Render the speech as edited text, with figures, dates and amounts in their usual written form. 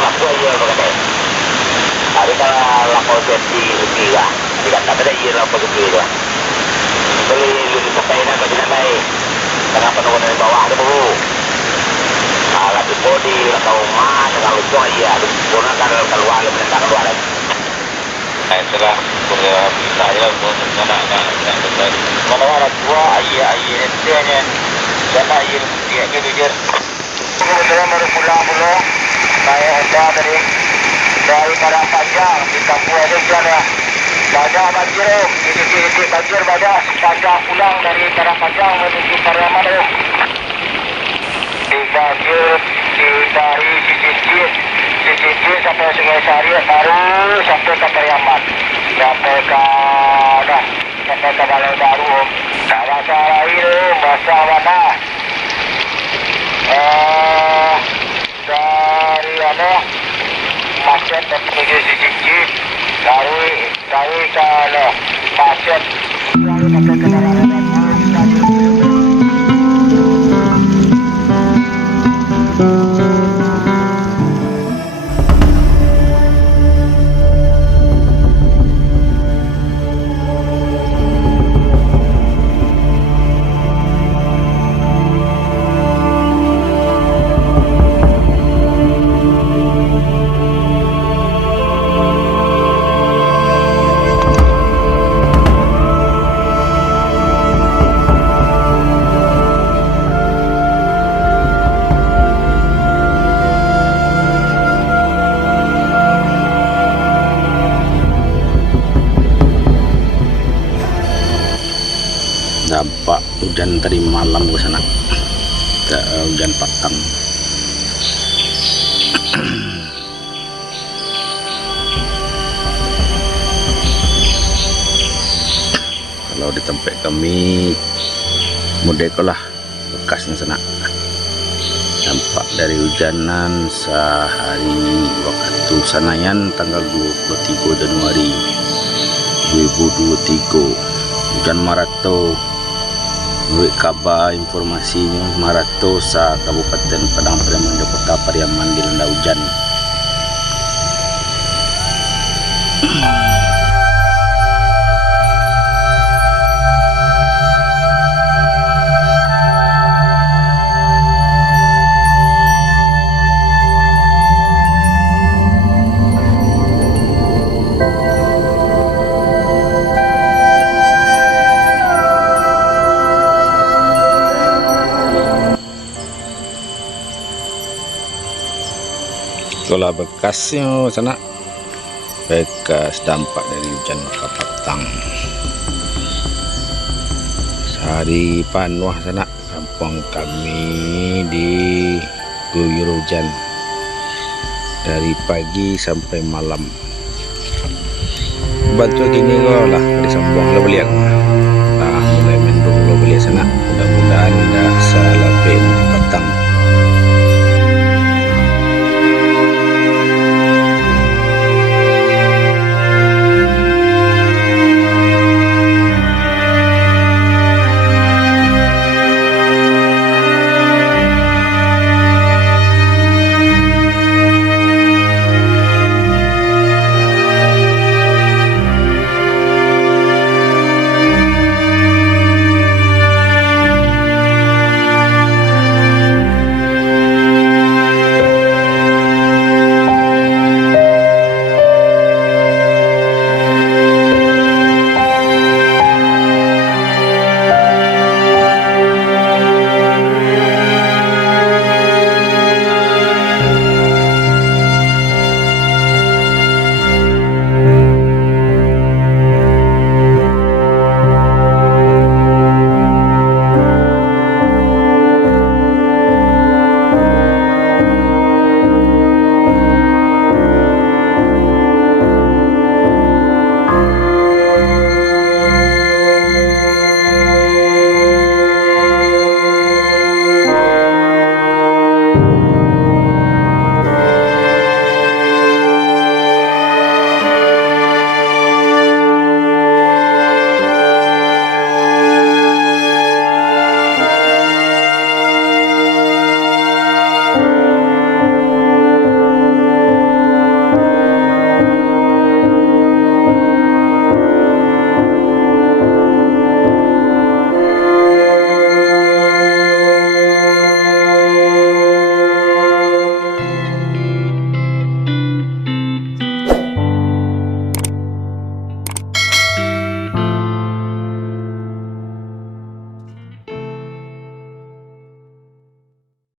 kelas gua iya pakai. Ada kalau lapor sesi tiga, tiga kata dia iya lapor tiga. Beli lulu pakai nak bagi namai. Kenapa nunggu dari bawah ada bu? Kalau di body atau mana kalau itu iya, guna kalau keluar lebih keluar. Setelah punya saya pun nak mana ada dua ayah itu hanya karena ayah dia kemudian kemudian baru pulang saya ada dari Padang Panjang di kampung ada sana banyak banjir titik banjir banyak sepanjang pulang dari Padang Panjang menuju Pariaman di banjir dari Cincin sampai Sungai Sari baru sampai ke Pariaman sampai ke Balai Baru tak masalah ini masalah dari macet menuju Cincin dari ke macet dari sampai ke Daratan. Dampak hujan tadi malam ke sana, hujan patang. Kalau di tempat kami mudekolah bekasnya sana. Dampak dari hujanan sehari waktu Sanayan tanggal 23 Januari 2023 hujan marato. Menurut kabar informasinya marato sa Kabupaten Padang Pariaman di Kota Pariaman dilanda hujan. Sekolah bekasnya sana bekas dampak dari hujan patang. Sehari panuh sana kampung kami diguyur hujan dari pagi sampai malam. Bantu gini kok lah disambung lo belian. Mulai mendung lo beli sana. Mudah-mudahan